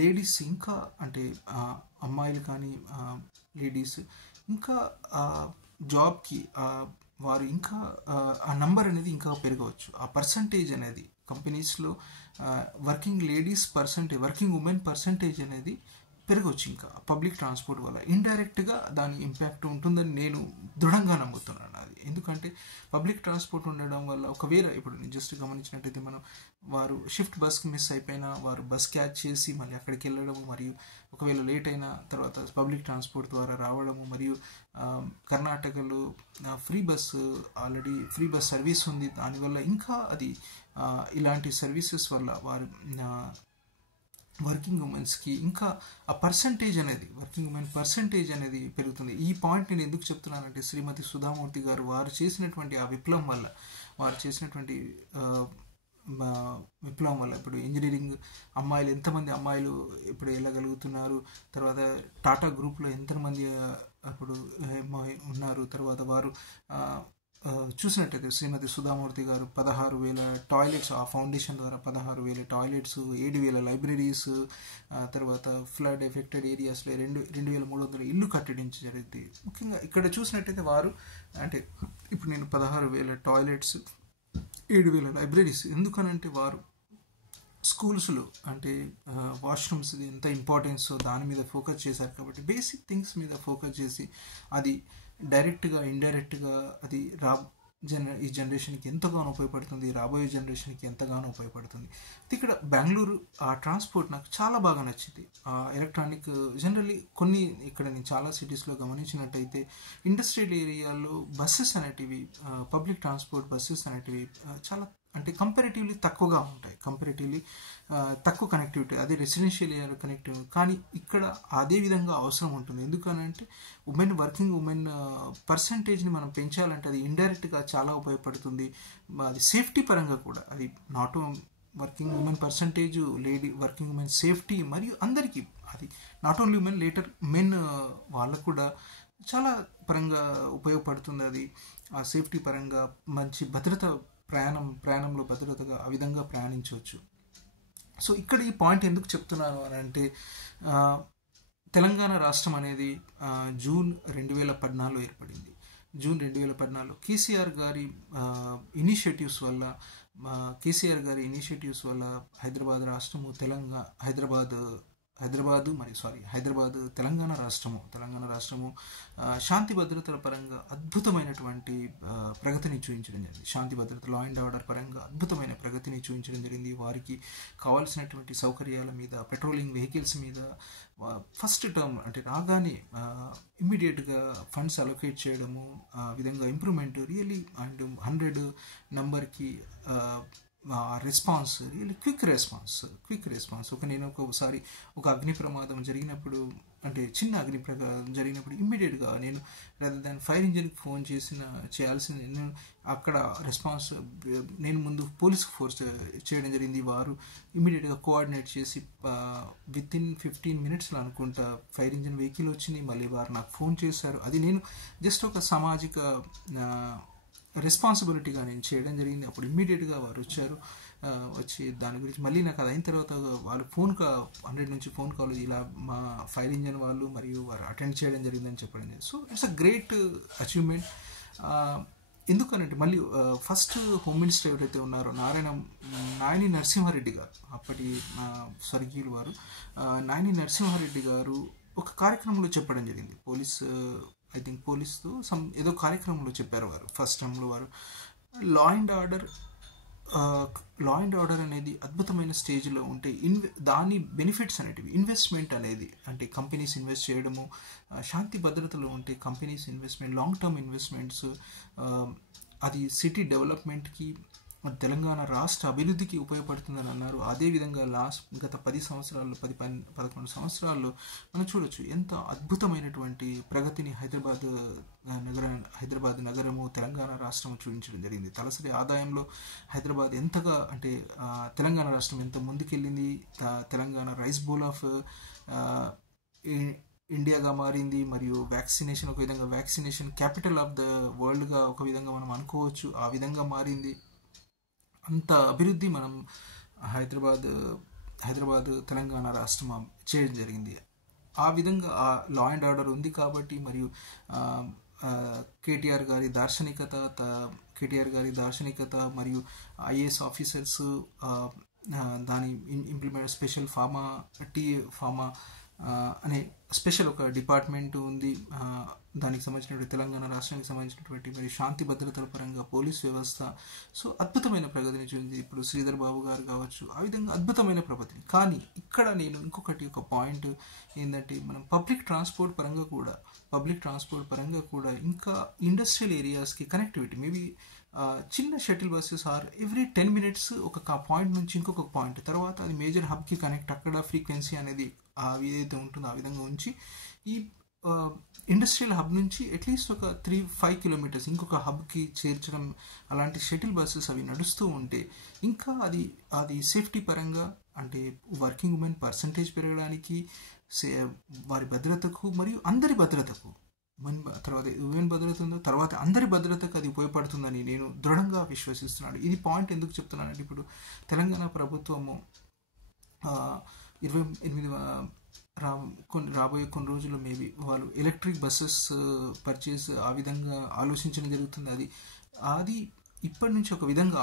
లేడీస్ ఇంకా అంటే అమ్మాయిలు కానీ లేడీస్ ఇంకా జాబ్కి వారు ఇంకా ఆ నంబర్ అనేది ఇంకా పెరగవచ్చు. ఆ పర్సంటేజ్ అనేది కంపెనీస్లో working ladies working women percentage అనేది పెరగవచ్చు ఇంకా పబ్లిక్ ట్రాన్స్పోర్ట్ వల్ల. ఇండైరెక్ట్గా దాని ఇంపాక్ట్ ఉంటుందని నేను దృఢంగా నమ్ముతున్నాను. అది ఎందుకంటే పబ్లిక్ ట్రాన్స్పోర్ట్ ఉండడం వల్ల ఒకవేళ ఇప్పుడు నేను జస్ట్ గమనించినట్టయితే వారు షిఫ్ట్ బస్కి మిస్ అయిపోయినా వారు బస్ క్యాచ్ చేసి మళ్ళీ అక్కడికి వెళ్ళడము, మరియు ఒకవేళ లేట్ అయిన తర్వాత పబ్లిక్ ట్రాన్స్పోర్ట్ ద్వారా రావడము, మరియు కర్ణాటకలో ఆల్రెడీ ఫ్రీ బస్ సర్వీస్ ఉంది. దానివల్ల ఇంకా అది ఇలాంటి సర్వీసెస్ వల్ల వారు వర్కింగ్ ఉమెన్స్కి ఇంకా ఆ వర్కింగ్ ఉమెన్ పర్సంటేజ్ అనేది పెరుగుతుంది. ఈ పాయింట్ నేను ఎందుకు చెప్తున్నానంటే శ్రీమతి సుధామూర్తి గారు వారు చేసినటువంటి ఆ విప్లవం వల్ల ఇప్పుడు ఇంజనీరింగ్ ఎంతమంది అమ్మాయిలు ఇప్పుడు వెళ్ళగలుగుతున్నారు, తర్వాత టాటా గ్రూప్లో ఎంతమంది అప్పుడు ఉన్నారు, తర్వాత వారు చూసినట్టయితే శ్రీమతి సుధామూర్తి గారు 16,000 టాయిలెట్స్ ఆ ఫౌండేషన్ ద్వారా 16,000 టాయిలెట్స్, 7,000 లైబ్రరీస్, తర్వాత ఫ్లడ్ ఎఫెక్టెడ్ ఏరియాస్లో 2,300 ఇల్లు కట్టడించి జరిగింది. ముఖ్యంగా ఇక్కడ చూసినట్టయితే వారు అంటే ఇప్పుడు నేను 16,000 టాయిలెట్స్ 7,000 లైబ్రరీస్ ఎందుకనంటే వారు స్కూల్స్లో అంటే వాష్రూమ్స్ ఎంత ఇంపార్టెన్స్ దాని మీద ఫోకస్ చేశారు. కాబట్టి బేసిక్ థింగ్స్ మీద ఫోకస్ చేసి అది డైరెక్ట్గా ఇండైరెక్ట్గా అది ఈ జనరేషన్కి ఎంతగానో ఉపయోగపడుతుంది, రాబోయే జనరేషన్కి ఎంతగానో ఉపయోగపడుతుంది. ఇక్కడ బెంగళూరు ఆ ట్రాన్స్పోర్ట్ నాకు చాలా బాగా నచ్చింది. ఎలక్ట్రానిక్ జనరల్లీ ఇక్కడ నేను చాలా సిటీస్లో గమనించినట్టయితే ఇండస్ట్రియల్ ఏరియాలో బస్సెస్ అనేటివి పబ్లిక్ ట్రాన్స్పోర్ట్ బస్సెస్ అనేటివి చాలా అంటే కంపారిటివ్లీ తక్కువగా ఉంటాయి, తక్కువ కనెక్టివిటీ, అదే రెసిడెన్షియల్ ఏరియా కనెక్టివిటీ. కానీ ఇక్కడ అదే విధంగా అవసరం ఉంటుంది. ఎందుకనంటే వర్కింగ్ ఉమెన్ పర్సంటేజ్ని మనం పెంచాలంటే అది ఇండైరెక్ట్గా చాలా ఉపయోగపడుతుంది. అది సేఫ్టీ పరంగా కూడా అది not working women percentage, working women safety మరియు అందరికీ అది not only women later men వాళ్ళకు కూడా చాలా పరంగా ఉపయోగపడుతుంది. అది ఆ సేఫ్టీ పరంగా మంచి భద్రత ప్రయాణంలో భద్రతగా ఆ విధంగా ప్రయాణించవచ్చు. సో ఇక్కడ ఈ పాయింట్ ఎందుకు చెప్తున్నాను అని అంటే తెలంగాణ రాష్ట్రం అనేది జూన్ 2014 ఏర్పడింది. జూన్ 2014 కేసీఆర్ గారి ఇనిషియేటివ్స్ వల్ల హైదరాబాద్ రాష్ట్రము హైదరాబాద్ హైదరాబాద్ తెలంగాణ రాష్ట్రము శాంతి భద్రతల పరంగా అద్భుతమైనటువంటి ప్రగతిని చూపించడం జరిగింది. శాంతి భద్రత, లా అండ్ ఆర్డర్ పరంగా అద్భుతమైన ప్రగతిని చూపించడం జరిగింది. వారికి కావాల్సినటువంటి సౌకర్యాల మీద, పెట్రోలింగ్ వెహికల్స్ మీద ఫస్ట్ టర్మ్ అంటే రాగానే ఇమ్మీడియట్గా ఫండ్స్ అలొకేట్ చేయడము, ఆ విధంగా ఇంప్రూవ్మెంట్ రియలీ అండ్ 100 నెంబర్కి రెస్పాన్స్, రియల్లీ క్విక్ రెస్పాన్స్. నేను ఒకసారి ఒక అగ్ని ప్రమాదం జరిగినప్పుడు, అంటే చిన్న అగ్ని ప్రమాదం జరిగినప్పుడు ఇమ్మీడియట్గా నేను రాదర్ దాన్ ఫైర్ ఇంజిన్కి ఫోన్ చేయాల్సిన నేను అక్కడ రెస్పాన్స్ నేను ముందు పోలీస్ ఫోర్స్ చేయడం జరిగింది. వారు ఇమ్మీడియట్గా కోఆర్డినేట్ చేసి విత్ ఇన్ 15 మినిట్స్లో అనుకుంటా ఫైర్ ఇంజిన్ వెహికల్ వచ్చింది. మళ్ళీ వారు నాకు ఫోన్ చేశారు. అది నేను జస్ట్ ఒక సామాజిక రెస్పాన్సిబిలిటీగా నేను చేయడం జరిగింది. అప్పుడు ఇమ్మీడియట్గా వారు వచ్చి దాని గురించి మళ్ళీ నాకు అది అయిన తర్వాత వాళ్ళు 100 నుంచి ఫోన్ కాల్ ఇలా మా ఫైర్ ఇంజన్ వాళ్ళు మరియు వారు అటెండ్ చేయడం జరిగిందని చెప్పడం జరిగింది. So it's a great achievement. ఎందుకనంటే మళ్ళీ ఫస్ట్ హోమ్ మినిస్టర్ ఎవరైతే ఉన్నారో నాయని నరసింహారెడ్డి గారు, అప్పటి స్వర్గీయులు వారు నాయని నరసింహారెడ్డి గారు ఒక కార్యక్రమంలో చెప్పడం జరిగింది. పోలీస్తో ఏదో కార్యక్రమంలో చెప్పారు వారు. ఫస్ట్ టైంలో వారు లా అండ్ ఆర్డర్ అనేది అద్భుతమైన స్టేజ్లో ఉంటే దాని బెనిఫిట్స్ అనేటివి, ఇన్వెస్ట్మెంట్ అనేది, అంటే కంపెనీస్ ఇన్వెస్ట్ చేయడము, శాంతి భద్రతలో ఉంటే companies investment, long term investments, అది సిటీ డెవలప్మెంట్కి, తెలంగాణ రాష్ట్ర అభివృద్ధికి ఉపయోగపడుతుందని అన్నారు. అదేవిధంగా గత 11 సంవత్సరాల్లో మనం చూడొచ్చు ఎంత అద్భుతమైనటువంటి ప్రగతిని హైదరాబాద్ నగరము, తెలంగాణ రాష్ట్రం చూపించడం జరిగింది. తలసరి ఆదాయంలో హైదరాబాద్ ఎంతగా, అంటే తెలంగాణ రాష్ట్రం ఎంత ముందుకెళ్ళింది. తెలంగాణ రైస్ బౌల్ ఆఫ్ ఇండియాగా మారింది. మరియు ఒక విధంగా వ్యాక్సినేషన్ క్యాపిటల్ ఆఫ్ ద వరల్డ్గా ఒక విధంగా మనం అనుకోవచ్చు. ఆ విధంగా మారింది. అంత అభివృద్ధి మనం హైదరాబాద్ తెలంగాణ రాష్ట్రం చేయడం జరిగింది. ఆ విధంగా ఆ లా అండ్ ఆర్డర్ ఉంది కాబట్టి, మరియు కేటీఆర్ గారి దార్శనికత మరియు ఐఏఎస్ ఆఫీసర్స్ దాని ఇంప్లిమెంట్ స్పెషల్ ఫార్మా అనే స్పెషల్ ఒక డిపార్ట్మెంట్ ఉంది. దానికి సంబంధించినటువంటి తెలంగాణ రాష్ట్రానికి సంబంధించినటువంటి మరి శాంతి భద్రతల పరంగా పోలీస్ వ్యవస్థ, సో అద్భుతమైన ప్రగతిని చూసింది. ఇప్పుడు శ్రీధర్ బాబు గారు కావచ్చు, ఆ విధంగా అద్భుతమైన ప్రగతిని. కానీ ఇక్కడ నేను ఒక పాయింట్ ఏంటంటే, మనం పబ్లిక్ ట్రాన్స్పోర్ట్ పరంగా కూడా ఇంకా ఇండస్ట్రియల్ ఏరియాస్కి కనెక్టివిటీ, మేబీ చిన్న shuttle buses or every 10 minutes ఒక పాయింట్ నుంచి ఇంకొక పాయింట్, తర్వాత అది మేజర్ హబ్కి కనెక్ట్, అక్కడ ఫ్రీక్వెన్సీ అనేది ఏదైతే ఉంటుందో ఆ విధంగా ఉంచి ఈ ఇండస్ట్రియల్ హబ్ నుంచి అట్లీస్ట్ ఒక 3-5 kilometers ఇంకొక హబ్కి చేర్చడం, అలాంటి షటిల్ బస్సెస్ అవి నడుస్తూ ఉంటే ఇంకా అది సేఫ్టీ పరంగా, అంటే వర్కింగ్ ఉమెన్ పర్సంటేజ్ పెరగడానికి, వారి భద్రతకు మరియు అందరి భద్రతకు, తర్వాత ఉమెన్ భద్రత ఉందో తర్వాత అందరి భద్రతకు అది ఉపయోగపడుతుందని నేను దృఢంగా విశ్వసిస్తున్నాను. ఇది పాయింట్ ఎందుకు చెప్తున్నానంటే, ఇప్పుడు తెలంగాణ ప్రభుత్వము 28 రాబోయే కొన్ని రోజుల్లో మేబీ వాళ్ళు ఎలక్ట్రిక్ బస్సెస్ పర్చేస్ ఆ విధంగా ఆలోచించడం జరుగుతుంది. అది ఇప్పటి నుంచి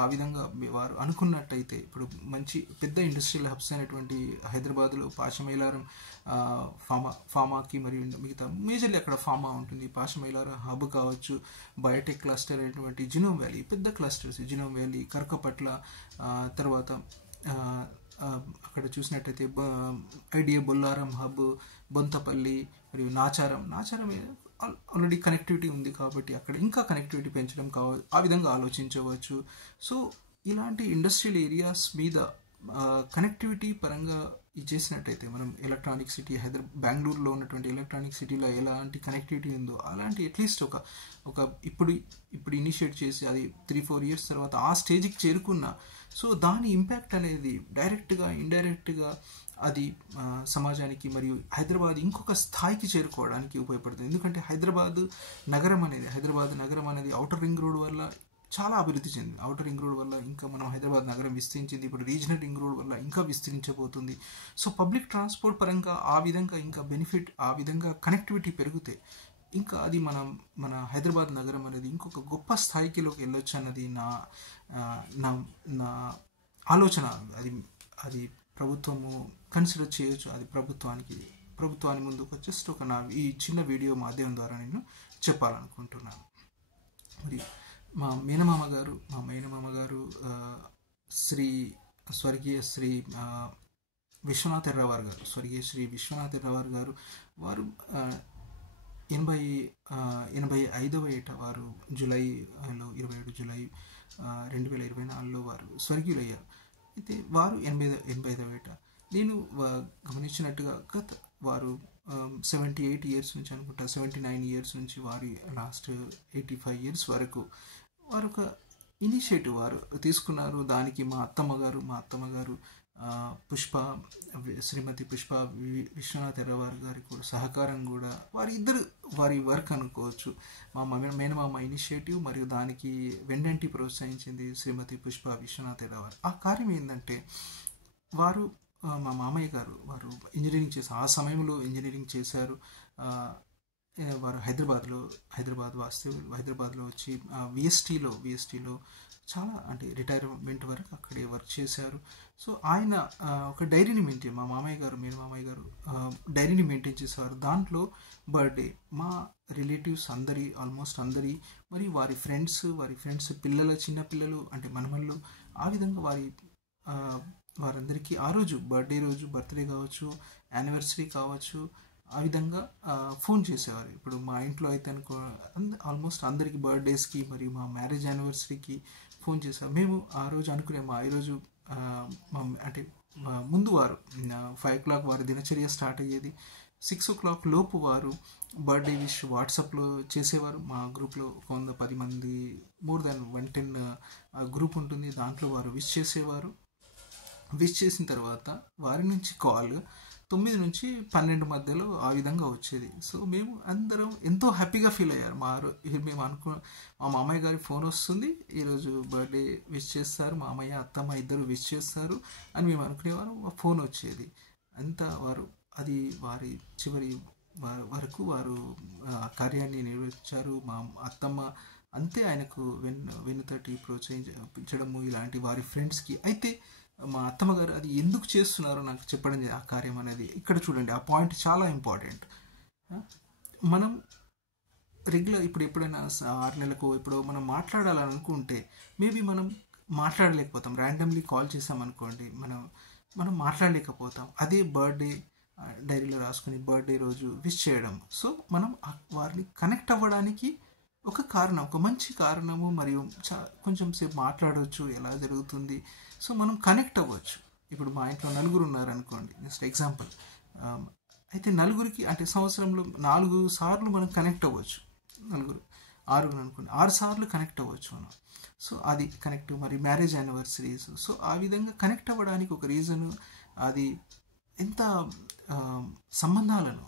ఆ విధంగా వారు అనుకున్నట్టయితే, ఇప్పుడు మంచి పెద్ద ఇండస్ట్రియల్ హబ్స్ అయినటువంటి హైదరాబాద్లో పాషమైలారం ఫామాకి మరియు మిగతా మేజర్లీ అక్కడ ఫామా ఉంటుంది. పాషమైలారం హబ్ కావచ్చు, బయోటెక్ క్లస్టర్ అయినటువంటి జినోమ్ వ్యాలీ, పెద్ద క్లస్టర్స్ జినోమ్ వ్యాలీ, కరకపట్ల, తర్వాత అక్కడ చూసినట్టయితే ఐడియా బొల్లారం హబ్, బొంతపల్లి మరియు నాచారం ఆల్రెడీ కనెక్టివిటీ ఉంది కాబట్టి అక్కడ ఇంకా కనెక్టివిటీ పెంచడం ఆ విధంగా ఆలోచించవచ్చు. సో ఇలాంటి ఇండస్ట్రియల్ ఏరియాస్ మీద కనెక్టివిటీ పరంగా చేసినట్టయితే, మనం ఎలక్ట్రానిక్ సిటీ బెంగళూరులో ఉన్నటువంటి ఎలక్ట్రానిక్ సిటీలో ఎలాంటి కనెక్టివిటీ ఉందో అలాంటి అట్లీస్ట్ ఒక ఇప్పుడు ఇనిషియేట్ చేసి అది 3-4 years తర్వాత ఆ స్టేజ్కి చేరుకున్న, సో దాని ఇంపాక్ట్ అనేది డైరెక్ట్గా ఇండైరెక్ట్గా అది సమాజానికి మరియు హైదరాబాద్ ఇంకొక స్థాయికి చేరుకోవడానికి ఉపయోగపడుతుంది. ఎందుకంటే హైదరాబాద్ నగరం అనేది ఔటర్ రింగ్ రోడ్ వల్ల చాలా అభివృద్ధి చెందింది. ఔటర్ రింగ్ రోడ్ వల్ల ఇంకా మనం హైదరాబాద్ నగరం విస్తరించింది. ఇప్పుడు రీజనల్ రింగ్ రోడ్ వల్ల ఇంకా విస్తరించబోతుంది. సో పబ్లిక్ ట్రాన్స్పోర్ట్ పరంగా ఆ విధంగా ఇంకా బెనిఫిట్, ఆ విధంగా కనెక్టివిటీ పెరిగితే ఇంకా అది మన హైదరాబాద్ నగరం అనేది ఇంకొక గొప్ప స్థాయికిలోకి వెళ్ళొచ్చు అన్నది నా ఆలోచన. అది ప్రభుత్వము కన్సిడర్ చేయొచ్చు. అది ప్రభుత్వాన్ని ముందుకు జస్ట్ ఒక ఈ చిన్న వీడియో మాధ్యమం ద్వారా నేను చెప్పాలనుకుంటున్నాను. మరి మా మేనమామ గారు స్వర్గీయ శ్రీ విశ్వనాథ్ ఎర్రవార్ గారు, స్వర్గీయ శ్రీ విశ్వనాథ్ ఎర్రవార్ గారు, వారు 85వ ఏట వారు జూలైలో 27 జూలై 2024లో వారు స్వర్గీయులయ్యారు. అయితే వారు 85వ ఏట. నేను గమనించినట్టుగా వారు 78 ఇయర్స్ నుంచి అనుకుంటా, 79 ఇయర్స్ నుంచి వారి లాస్ట్ 85 ఇయర్స్ వరకు వారు ఒక ఇనిషియేటివ్ వారు తీసుకున్నారు. దానికి మా అత్తమ్మ గారు శ్రీమతి పుష్ప విశ్వనాథ్ ఎర్రవార్ గారి కూడా సహకారం కూడా వారి వర్క్ అనుకోవచ్చు. మా మేనమామ ఇనిషియేటివ్ మరియు దానికి వెన్నంటి ప్రోత్సహించింది శ్రీమతి పుష్ప విశ్వనాథ్ ఎర్రవార్. ఆ కార్యం ఏంటంటే వారు మా మామయ్య గారు వారు ఇంజనీరింగ్ చేశారు. ఆ సమయంలో ఇంజనీరింగ్ చేశారు. వారు హైదరాబాద్లో వచ్చి విఎస్టీలో చాలా అంటే రిటైర్మెంట్ వరకు అక్కడే వర్క్ చేశారు. సో ఆయన ఒక డైరీని మెయింటైన్, మా మీరు మామయ్య గారు డైరీని మెయింటైన్ చేసేవారు. దాంట్లో బర్త్డే మా రిలేటివ్స్ ఆల్మోస్ట్ అందరి మరియు వారి ఫ్రెండ్స్ చిన్న పిల్లలు అంటే మనమళ్ళు, ఆ విధంగా వారందరికీ ఆ రోజు బర్త్డే కావచ్చు, యానివర్సరీ కావచ్చు, ఆ విధంగా ఫోన్ చేసేవారు. ఇప్పుడు మా ఇంట్లో అయితే ఆల్మోస్ట్ అందరికి బర్త్డేస్కి మరియు మా మ్యారేజ్ యానివర్సరీకి ఫోన్ చేశారు. మేము ఆ రోజు అనుకునేమో ఈరోజు అంటే ముందు వారు 5 o'clock వారి దినచర్య స్టార్ట్ అయ్యేది. 6 o'clock లోపు వారు బర్త్డే విష్ వాట్సాప్లో చేసేవారు. మా గ్రూప్లో 110 మంది, మోర్ దాన్ 110 గ్రూప్ ఉంటుంది. దాంట్లో వారు విష్ చేసేవారు. విష్ చేసిన తర్వాత వారి నుంచి కాల్ 9 నుంచి 12 మధ్యలో ఆ విధంగా వచ్చేది. సో మేము అందరం ఎంతో హ్యాపీగా ఫీల్ అయ్యారు. మేము మా మామయ్య గారి ఫోన్ వస్తుంది, ఈరోజు బర్త్డే విష్ చేస్తారు, మామయ్య అత్తమ్మ ఇద్దరు విష్ చేస్తారు అని మేము అనుకునేవారు. ఫోన్ వచ్చేది. అంతా వారి చివరి వరకు వారు కార్యాన్ని నిర్వహించారు. మా అత్తమ్మ అంతే ఆయనకు వెన్నుతట్టి ప్రోత్సహించడము ఇలాంటి వారి ఫ్రెండ్స్కి. అయితే మా అత్తమ్మగారు అది ఎందుకు చేస్తున్నారో నాకు చెప్పడం, ఆ కార్యం అనేది ఇక్కడ చూడండి. ఆ పాయింట్ చాలా ఇంపార్టెంట్. మనం రెగ్యులర్ ఇప్పుడు ఎప్పుడైనా 6 నెలలకు ఎప్పుడో మనం మాట్లాడాలని అనుకుంటే మేబీ మనం మాట్లాడలేకపోతాం. ర్యాండమ్లీ కాల్ చేసామనుకోండి, మనం మాట్లాడలేకపోతాం. అదే బర్త్డే డైరీలో రాసుకుని బర్త్డే రోజు విష్ చేయడం. సో మనం వారిని కనెక్ట్ అవ్వడానికి ఒక మంచి కారణము, మరియు కొంచెం సేపు మాట్లాడవచ్చు ఎలా జరుగుతుంది. సో మనం కనెక్ట్ అవ్వచ్చు. ఇప్పుడు మా ఇంట్లో 4 ఉన్నారనుకోండి, జస్ట్ ఎగ్జాంపుల్. అయితే 4కి అంటే సంవత్సరంలో 4 సార్లు మనం కనెక్ట్ అవ్వచ్చు. 6 అనుకోండి, 6 సార్లు కనెక్ట్ అవ్వచ్చు మనం. సో అది కనెక్ట్. మరి మ్యారేజ్ యానివర్సరీస్. సో ఆ విధంగా కనెక్ట్ అవ్వడానికి ఒక రీజను అది ఎంత సంబంధాలను,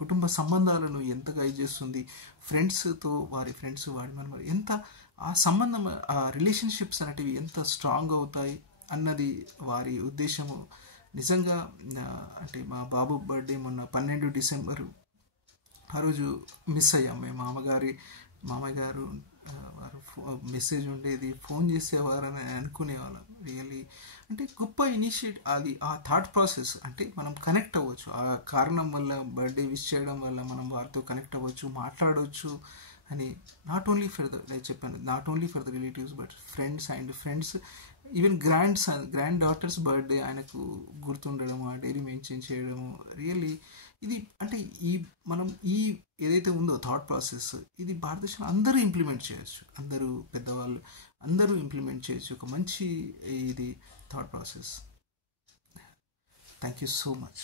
కుటుంబ సంబంధాలను ఎంతగా చేస్తుంది. ఫ్రెండ్స్తో వారి ఫ్రెండ్స్ మరి ఎంత ఆ సంబంధం, ఆ రిలేషన్షిప్స్ అనేటివి ఎంత స్ట్రాంగ్ అవుతాయి అన్నది వారి ఉద్దేశము. నిజంగా అంటే మా బాబు బర్త్డే మొన్న 12 డిసెంబరు, ఆ రోజు మిస్ అయ్యాం. మేము మామయ్య గారు వారు మెసేజ్ ఉండేది, ఫోన్ చేసేవారని అనుకునేవాళ్ళం. రియల్లీ అంటే గొప్ప ఇనిషియేటివ్ అది. ఆ థాట్ ప్రాసెస్ అంటే మనం కనెక్ట్ అవ్వచ్చు. ఆ కారణం వల్ల, బర్త్డే విష్ చేయడం వల్ల మనం వారితో కనెక్ట్ అవ్వచ్చు, మాట్లాడవచ్చు అని. Not only for the relatives but friends even grand daughters birthday ఆయనకు గుర్తుండడం, ఆ డైరీ మెన్షన్ చేయడము. రియల్లీ ఇది అంటే మనం ఏదైతే ఉందో థాట్ ప్రాసెస్, ఇది భారతదేశంలో అందరూ ఇంప్లిమెంట్ చేయొచ్చు. అందరూ పెద్దవాళ్ళు అందరూ ఇంప్లిమెంట్ చేయొచ్చు. ఒక మంచి ఇది thought process. Thank you so much.